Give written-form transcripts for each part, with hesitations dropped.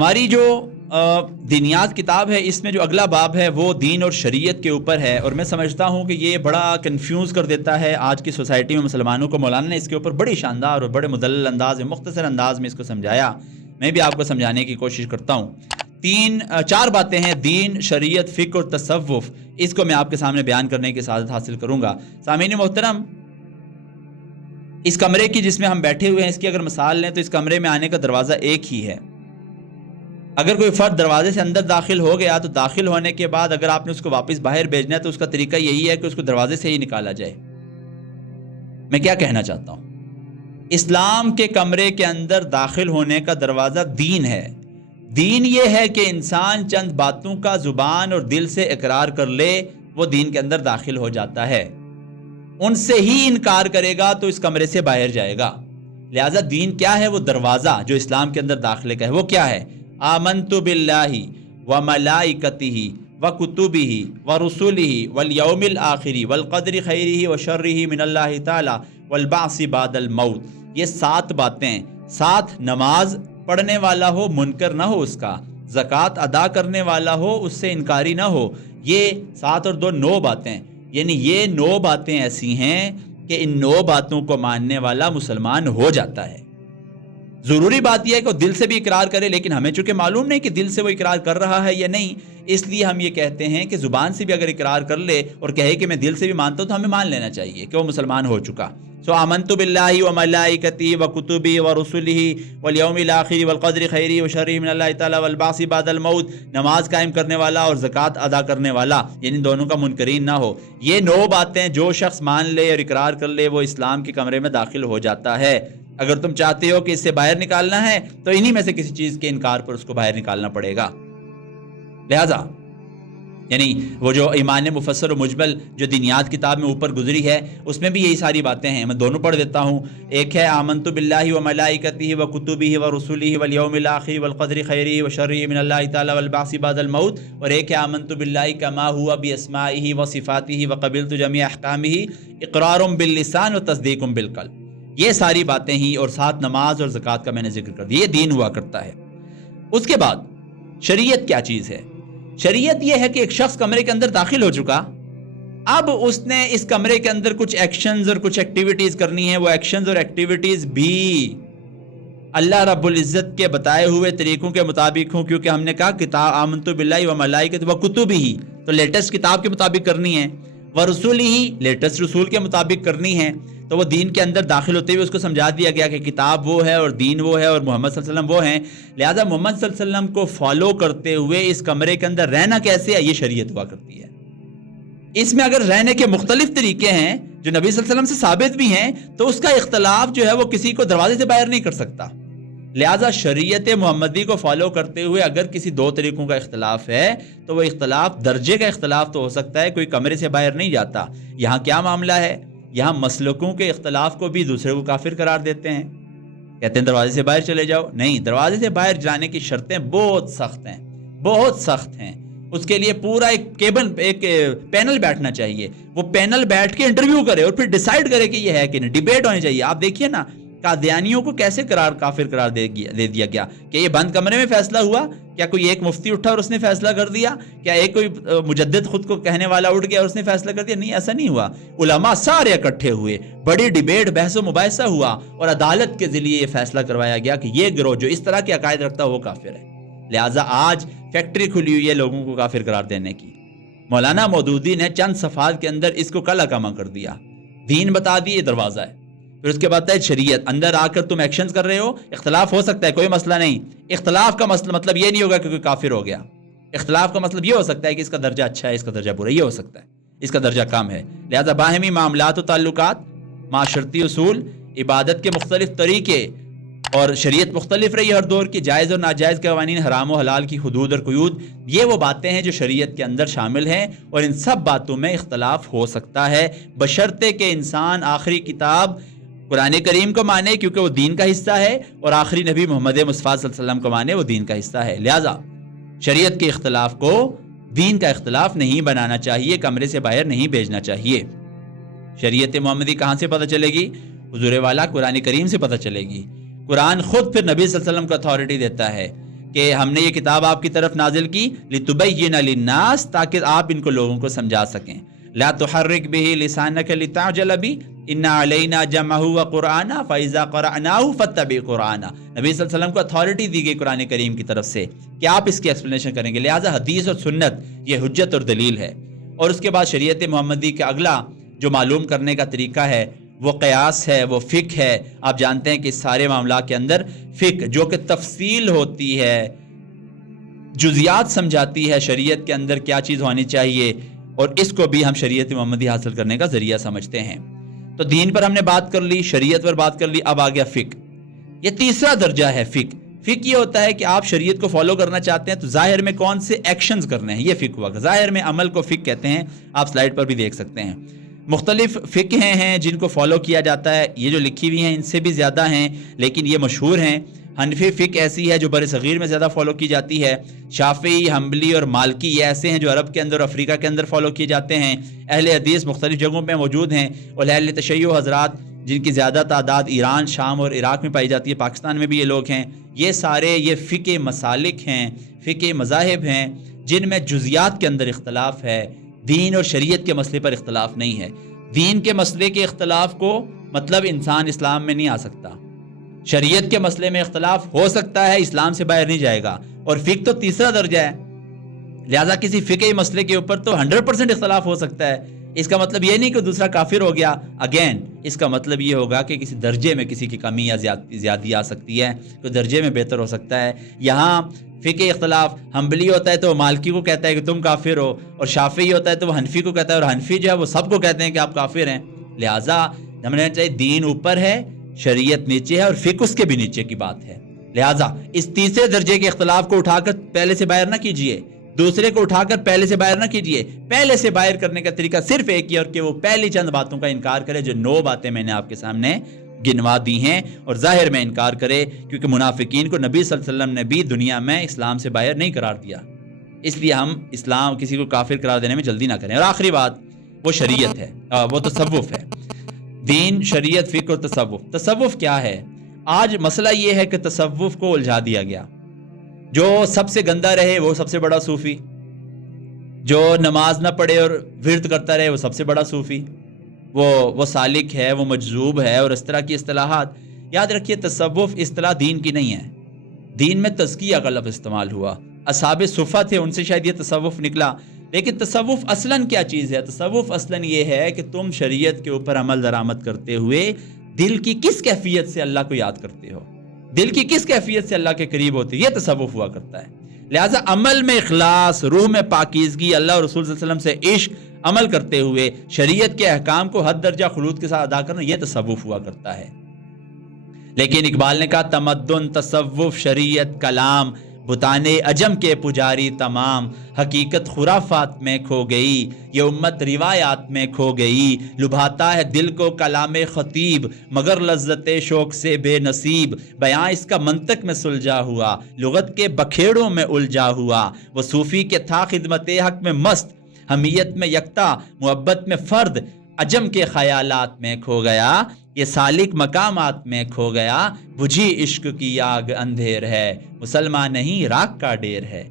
ہماری جو دینیات کتاب ہے اس میں جو اگلا باب ہے وہ دین اور شریعت کے اوپر ہے، اور میں سمجھتا ہوں کہ یہ بڑا کنفیوز کر دیتا ہے آج کی سوسائٹی میں مسلمانوں کو۔ مولانا نے اس کے اوپر بڑی شاندار اور بڑے مدلل انداز میں، مختصر انداز میں اس کو سمجھایا۔ میں بھی آپ کو سمجھانے کی کوشش کرتا ہوں۔ چار باتیں ہیں: دین، شریعت، فقہ اور تصوف۔ اس کو میں آپ کے سامنے بیان کرنے کی سعادت حاصل کروں گا۔ سامعین محترم، اس کمرے کی جس میں ہم بیٹھے ہوئے ہیں، اس کی اگر مثال لیں تو اس کمرے میں آنے کا دروازہ ایک ہی ہے۔ اگر کوئی فرد دروازے سے اندر داخل ہو گیا تو داخل ہونے کے بعد اگر آپ نے اس کو واپس باہر بھیجنا ہے تو اس کا طریقہ یہی ہے کہ اس کو دروازے سے ہی نکالا جائے۔ میں کیا کہنا چاہتا ہوں؟ اسلام کے کمرے کے اندر داخل ہونے کا دروازہ دین ہے۔ دین یہ ہے کہ انسان چند باتوں کا زبان اور دل سے اقرار کر لے، وہ دین کے اندر داخل ہو جاتا ہے۔ ان سے ہی انکار کرے گا تو اس کمرے سے باہر جائے گا۔ لہذا دین کیا ہے؟ وہ دروازہ جو اسلام کے اندر داخلے کا ہے، وہ کیا ہے؟ آمنت باللہ وملائکتہ وکتبہ ورسلہ والیوم الآخر والقدر خیرہ وشرہ من اللہ تعالی والبعث بعد الموت۔ یہ 7 باتیں، 7 نماز پڑھنے والا ہو منکر نہ ہو اس کا، زکوٰۃ ادا کرنے والا ہو اس سے انکاری نہ ہو، یہ 7 اور 2 9 باتیں، یعنی یہ 9 باتیں ایسی ہیں کہ ان 9 باتوں کو ماننے والا مسلمان ہو جاتا ہے۔ ضروری بات یہ ہے کہ وہ دل سے بھی اقرار کرے، لیکن ہمیں چونکہ معلوم نہیں کہ دل سے وہ اقرار کر رہا ہے یا نہیں، اس لیے ہم یہ کہتے ہیں کہ زبان سے بھی اگر اقرار کر لے اور کہے کہ میں دل سے بھی مانتا ہوں تو ہمیں مان لینا چاہیے کہ وہ مسلمان ہو چکا۔ آمنت باللہ وملائکتہ وکتبہ ورسلہ والیوم الآخر والقدر خیرہ وشرہ من اللہ تعالی والبعث بعد الموت۔ نماز قائم کرنے والا اور زکوٰۃ ادا کرنے والا، یعنی دونوں کا منکرین نہ ہو۔ یہ 9 باتیں جو شخص مان لے اور اقرار کر لے وہ اسلام کے کمرے میں داخل ہو جاتا ہے۔ اگر تم چاہتے ہو کہ اس سے باہر نکالنا ہے تو انہی میں سے کسی چیز کے انکار پر اس کو باہر نکالنا پڑے گا۔ لہذا یعنی وہ جو ایمان مفسر و مجمل جو دینیات کتاب میں اوپر گزری ہے اس میں بھی یہی ساری باتیں ہیں۔ میں دونوں پڑھ دیتا ہوں۔ ایک ہے آمنت باللہ وملائکتہ وکتبہ ورسلہ والیوم الآخر والقدر خیرہ وشرہ من اللہ تعالی والبعث بعد الموت، اور ایک ہے آمنت باللہ کما ہوا باسمائہ وصفاتہ وقبلت جمیع احکامہ اقرار باللسان وتصدیق بالقلب۔ یہ ساری باتیں ہی اور 7 نماز اور زکوٰۃ کا میں نے ذکر کر دیا، یہ دین ہوا کرتا ہے۔ اس کے بعد شریعت کیا چیز ہے؟ شریعت یہ ہے کہ ایک شخص کمرے کے اندر داخل ہو چکا، اب اس نے اس کمرے کے اندر کچھ ایکشنز اور کچھ ایکٹیویٹیز کرنی ہیں۔ وہ ایکشنز اور ایکٹیویٹیز بھی اللہ رب العزت کے بتائے ہوئے طریقوں کے مطابق ہوں، کیونکہ ہم نے کہا کتاب آمنت باللہ وملائکتہ وکتبہ، تو لیٹسٹ کتاب کے مطابق کرنی ہے، ورسلہ لیٹسٹ رسول کے مطابق کرنی ہے۔ تو وہ دین کے اندر داخل ہوتے ہوئے اس کو سمجھا دیا گیا کہ کتاب وہ ہے اور دین وہ ہے اور محمد صلی اللہ علیہ وسلم وہ ہیں۔ لہذا محمد صلی اللہ علیہ وسلم کو فالو کرتے ہوئے اس کمرے کے اندر رہنا کیسے ہے، یہ شریعت ہوا کرتی ہے۔ اس میں اگر رہنے کے مختلف طریقے ہیں جو نبی صلی اللہ علیہ وسلم سے ثابت بھی ہیں تو اس کا اختلاف جو ہے وہ کسی کو دروازے سے باہر نہیں کر سکتا۔ لہذا شریعت محمدی کو فالو کرتے ہوئے اگر کسی 2 طریقوں کا اختلاف ہے تو وہ اختلاف درجے کا اختلاف تو ہو سکتا ہے، کوئی کمرے سے باہر نہیں جاتا۔ یہاں کیا معاملہ ہے؟ یہاں مسلکوں کے اختلاف کو بھی دوسرے کو کافر قرار دیتے ہیں، کہتے ہیں دروازے سے باہر چلے جاؤ۔ نہیں، دروازے سے باہر جانے کی شرطیں بہت سخت ہیں، بہت سخت ہیں۔ اس کے لیے پورا ایک پینل بیٹھنا چاہیے، وہ پینل بیٹھ کے انٹرویو کرے اور پھر ڈیسائیڈ کرے کہ یہ ہے کہ نہیں، ڈیبیٹ ہونی چاہیے۔ آپ دیکھیے نا قادیانیوں کو کیسے کافر قرار دے دیا گیا کہ یہ بند کمرے میں فیصلہ ہوا؟ کیا کوئی ایک مفتی اٹھا اور اس نے فیصلہ کر دیا؟ کیا ایک کوئی مجدد خود کو کہنے والا اٹھ گیا اور اس نے فیصلہ کر دیا؟ نہیں، ایسا نہیں ہوا۔ علماء سارے اکٹھے ہوئے، بڑی ڈیبیٹ، بحث و مباحثہ ہوا اور عدالت کے ذریعے یہ فیصلہ کروایا گیا کہ یہ گروہ جو اس طرح کے عقائد رکھتا ہے وہ کافر ہے۔ لہٰذا آج فیکٹری کھلی ہوئی ہے لوگوں کو کافر قرار دینے کی۔ مولانا مودودی نے چند صفحات کے اندر اس کو کلا کما کر دیا۔ دین بتا دی، یہ دروازہ ہے، پھر اس کے بعد ہے شریعت۔ اندر آ کر تم ایکشنز کر رہے ہو، اختلاف ہو سکتا ہے، کوئی مسئلہ نہیں۔ اختلاف کا مطلب یہ نہیں ہوگا کہ کوئی کافر ہو گیا۔ اختلاف کا مطلب یہ ہو سکتا ہے کہ اس کا درجہ اچھا ہے، اس کا درجہ برا، یہ ہو سکتا ہے، اس کا درجہ کم ہے۔ لہذا باہمی معاملات و تعلقات، معاشرتی اصول، عبادت کے مختلف طریقے اور شریعت مختلف رہی ہر دور کی، جائز اور ناجائز قوانین، حرام و حلال کی حدود اور قیود، یہ وہ باتیں ہیں جو شریعت کے اندر شامل ہیں، اور ان سب باتوں میں اختلاف ہو سکتا ہے بشرطے کہ انسان آخری کتاب قرآن کریم کو مانے کیونکہ وہ دین کا حصہ ہے، اور آخری نبی محمد مصطفیٰ صلی اللہ علیہ وسلم کو مانے، وہ دین کا حصہ ہے۔ لہذا شریعت کے اختلاف کو دین کا اختلاف نہیں بنانا چاہیے، کمرے سے باہر نہیں بھیجنا چاہیے۔ شریعت محمدی کہاں سے پتہ چلے گی؟ حضور والا قرآن کریم سے پتہ چلے گی۔ قرآن خود پھر نبی صلی اللہ علیہ وسلم کو اتھارٹی دیتا ہے کہ ہم نے یہ کتاب آپ کی طرف نازل کی لتبین للناس، تاکہ آپ ان کو لوگوں کو سمجھا سکیں. لا تحرک به لسانک لتعجل به ان علینا جمعہ وقرآنہ فاذا قرأناہ فاتبع قرآنہ. نبی صلی اللہ علیہ وسلم کو اتھارٹی دی گئی قرآن کریم کی طرف سے کہ آپ اس کی ایکسپلینیشن کریں گے. لہٰذا حدیث اور سنت یہ حجت اور دلیل ہے. اور اس کے بعد شریعت محمدی کا اگلا جو معلوم کرنے کا طریقہ ہے وہ قیاس ہے، وہ فقہ ہے. آپ جانتے ہیں کہ اس سارے معاملات کے اندر فقہ جو کہ تفصیل ہوتی ہے، جزیات سمجھاتی ہے شریعت کے اندر کیا چیز ہونی چاہیے، اور اس کو بھی ہم شریعت محمدی حاصل کرنے کا ذریعہ سمجھتے ہیں. تو دین پر ہم نے بات کر لی، شریعت پر بات کر لی، اب آ گیا فقہ. یہ تیسرا درجہ ہے فقہ. فقہ یہ ہوتا ہے کہ آپ شریعت کو فالو کرنا چاہتے ہیں تو ظاہر میں کون سے ایکشنز کرنے ہیں، یہ فقہ ہوا. ظاہر میں عمل کو فقہ کہتے ہیں، آپ سلائیڈ پر بھی دیکھ سکتے ہیں. مختلف فقہ ہیں جن کو فالو کیا جاتا ہے، یہ جو لکھی ہوئی ہیں ان سے بھی زیادہ ہیں لیکن یہ مشہور ہیں. حنفی فقہ ایسی ہے جو بر صغیر میں زیادہ فالو کی جاتی ہے. شافعی، حنبلی اور مالکی یہ ایسے ہیں جو عرب کے اندر اور افریقہ کے اندر فالو کیے جاتے ہیں. اہل حدیث مختلف جگہوں پہ موجود ہیں، اور اہل تشیع حضرات جن کی زیادہ تعداد ایران، شام اور عراق میں پائی جاتی ہے، پاکستان میں بھی یہ لوگ ہیں. یہ سارے یہ فقہ مسالک ہیں، فقہ مذاہب ہیں جن میں جزیات کے اندر اختلاف ہے. دین اور شریعت کے مسئلے پر اختلاف نہیں ہے. دین کے مسئلے کے اختلاف کو مطلب انسان اسلام میں نہیں آ سکتا. شریعت کے مسئلے میں اختلاف ہو سکتا ہے، اسلام سے باہر نہیں جائے گا. اور فقہ تو تیسرا درجہ ہے، لہٰذا کسی فقہی مسئلے کے اوپر تو 100% اختلاف ہو سکتا ہے. اس کا مطلب یہ نہیں کہ دوسرا کافر ہو گیا. اگین اس کا مطلب یہ ہوگا کہ کسی درجے میں کسی کی کمی یا زیادتی آ سکتی ہے، کوئی درجے میں بہتر ہو سکتا ہے. یہاں فقہ اختلاف حنبلی ہوتا ہے تو وہ مالکی کو کہتا ہے کہ تم کافر ہو، اور شافعی ہوتا ہے تو وہ حنفی کو کہتا ہے، اور حنفی جو ہے وہ سب کو کہتے ہیں کہ آپ کافر ہیں. لہٰذا ہمیں چاہیے دین اوپر ہے، شریعت نیچے ہے، اور فقہ اس کے بھی نیچے کی بات ہے. لہٰذا اس تیسرے درجے کے اختلاف کو اٹھا کر پہلے سے باہر نہ کیجئے، دوسرے کو اٹھا کر پہلے سے باہر نہ کیجئے. پہلے سے باہر کرنے کا طریقہ صرف ایک ہی، اور کہ وہ پہلی چند باتوں کا انکار کرے جو 9 باتیں میں نے آپ کے سامنے گنوا دی ہیں، اور ظاہر میں انکار کرے، کیونکہ منافقین کو نبی صلی اللہ علیہ وسلم نے بھی دنیا میں اسلام سے باہر نہیں قرار دیا. اس لیے ہم اسلام کسی کو کافر قرار دینے میں جلدی نہ کریں. اور آخری بات وہ شریعت ہے، وہ تصوف ہے. دین، شریعت، فقہ اور تصوف. تصوف کیا ہے؟ آج مسئلہ یہ ہے کہ تصوف کو الجھا دیا گیا. جو سب سے گندا رہے وہ سب سے بڑا صوفی، جو نماز نہ پڑھے اور ورد کرتا رہے وہ سب سے بڑا صوفی، وہ سالک ہے، وہ مجذوب ہے، اور اس طرح کی اصطلاحات. یاد رکھیے تصوف اصطلاح دین کی نہیں ہے. دین میں تزکیہ کا لفظ استعمال ہوا. اصحاب صفہ تھے، ان سے شاید یہ تصوف نکلا. لیکن تصوف اصلاً کیا چیز ہے؟ تصوف اصلاً یہ ہے کہ تم شریعت کے اوپر عمل درآمد کرتے ہوئے دل کی کس کیفیت سے اللہ کو یاد کرتے ہو، دل کی کس کیفیت سے اللہ کے قریب ہوتے، یہ تصوف ہوا کرتا ہے. لہٰذا عمل میں اخلاص، روح میں پاکیزگی، اللہ اور رسول صلی اللہ علیہ وسلم سے عشق، عمل کرتے ہوئے شریعت کے احکام کو حد درجہ خلود کے ساتھ ادا کرنا، یہ تصوف ہوا کرتا ہے. لیکن اقبال نے کہا تمدن، تصوف، شریعت، کلام، بتانے عجم کے پجاری تمام، حقیقت خرافات میں کھو گئی، یہ امت روایات میں کھو گئی. لبھاتا ہے دل کو کلام خطیب، مگر لذت شوق سے بے نصیب. بیاں اس کا منطق میں سلجھا ہوا، لغت کے بکھیڑوں میں الجھا ہوا. وہ صوفی کے تھا خدمت حق میں مست، حمیت میں یکتا، محبت میں فرد. عجم کے خیالات میں کھو گیا، یہ سالک مقامات میں کھو گیا. بجھی عشق کی آگ اندھیر ہے، مسلمان نہیں راک کا ڈیر ہے.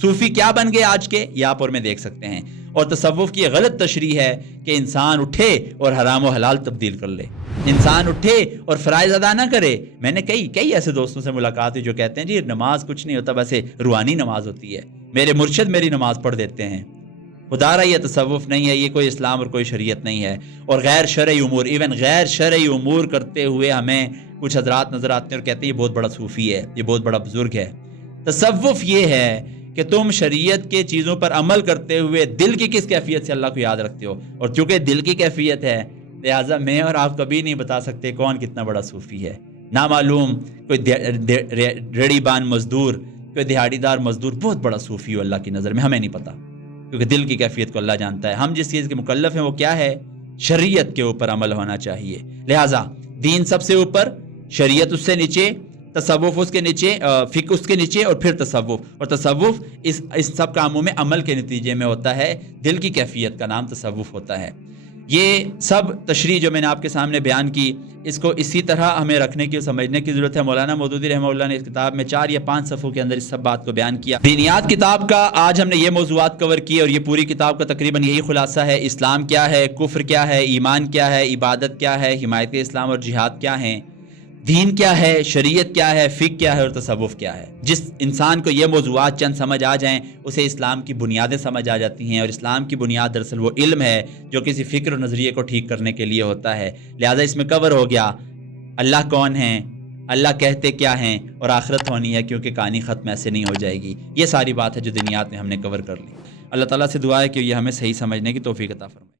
صوفی کیا بن گئے آج کے، یہ آپ اور میں دیکھ سکتے ہیں. اور تصوف کی غلط تشریح ہے کہ انسان اٹھے اور حرام و حلال تبدیل کر لے، انسان اٹھے اور فرائض ادا نہ کرے. میں نے کئی ایسے دوستوں سے ملاقات ہوئی جو کہتے ہیں جی نماز کچھ نہیں ہوتا، ویسے روحانی نماز ہوتی ہے، میرے مرشد میری نماز پڑھ دیتے ہیں. خدا رہا یہ تصوف نہیں ہے، یہ کوئی اسلام اور کوئی شریعت نہیں ہے. اور غیر شرعی امور، ایون غیر شرعی امور کرتے ہوئے ہمیں کچھ حضرات نظر آتے ہیں اور کہتے ہیں یہ بہت بڑا صوفی ہے، یہ بہت بڑا بزرگ ہے. تصوف یہ ہے کہ تم شریعت کے چیزوں پر عمل کرتے ہوئے دل کی کس کیفیت سے اللہ کو یاد رکھتے ہو. اور چونکہ دل کی کیفیت ہے، لہٰذا میں اور آپ کبھی نہیں بتا سکتے کون کتنا بڑا صوفی ہے. نامعلوم کوئی ریڑھی بان مزدور، کوئی دہاڑی دار مزدور بہت بڑا صوفی ہو اللہ کی نظر میں، ہمیں نہیں پتا، کیونکہ دل کی کیفیت کو اللہ جانتا ہے. ہم جس چیز کے مکلف ہیں وہ کیا ہے؟ شریعت کے اوپر عمل ہونا چاہیے. لہٰذا دین سب سے اوپر، شریعت اس سے نیچے، تصوف اس کے نیچے، فقہ اس کے نیچے، اور پھر تصوف. اور تصوف اس سب کاموں میں عمل کے نتیجے میں ہوتا ہے. دل کی کیفیت کا نام تصوف ہوتا ہے. یہ سب تشریح جو میں نے آپ کے سامنے بیان کی، اس کو اسی طرح ہمیں رکھنے کی سمجھنے کی ضرورت ہے۔ مولانا مودودی رحمہ اللہ نے اس کتاب میں 4 یا 5 صفحوں کے اندر اس سب بات کو بیان کیا۔ دینیات کتاب کا آج ہم نے یہ موضوعات کور کی، اور یہ پوری کتاب کا تقریباً یہی خلاصہ ہے۔ اسلام کیا ہے، کفر کیا ہے، ایمان کیا ہے، عبادت کیا ہے، حمایت اسلام اور جہاد کیا ہیں، دین کیا ہے، شریعت کیا ہے، فقہ کیا ہے اور تصوف کیا ہے۔ جس انسان کو یہ موضوعات چند سمجھ آ جائیں، اسے اسلام کی بنیادیں سمجھ آ جاتی ہیں، اور اسلام کی بنیاد دراصل وہ علم ہے جو کسی فکر و نظریے کو ٹھیک کرنے کے لیے ہوتا ہے۔ لہذا اس میں کور ہو گیا اللہ کون ہیں، اللہ کہتے کیا ہیں، اور آخرت ہونی ہے کیونکہ کہانی ختم ایسے نہیں ہو جائے گی۔ یہ ساری بات ہے جو دنیات میں ہم نے کور کر لی۔ اللہ تعالیٰ سے دعا ہے کہ یہ ہمیں صحیح سمجھنے کی توفیق عطا فرمائے۔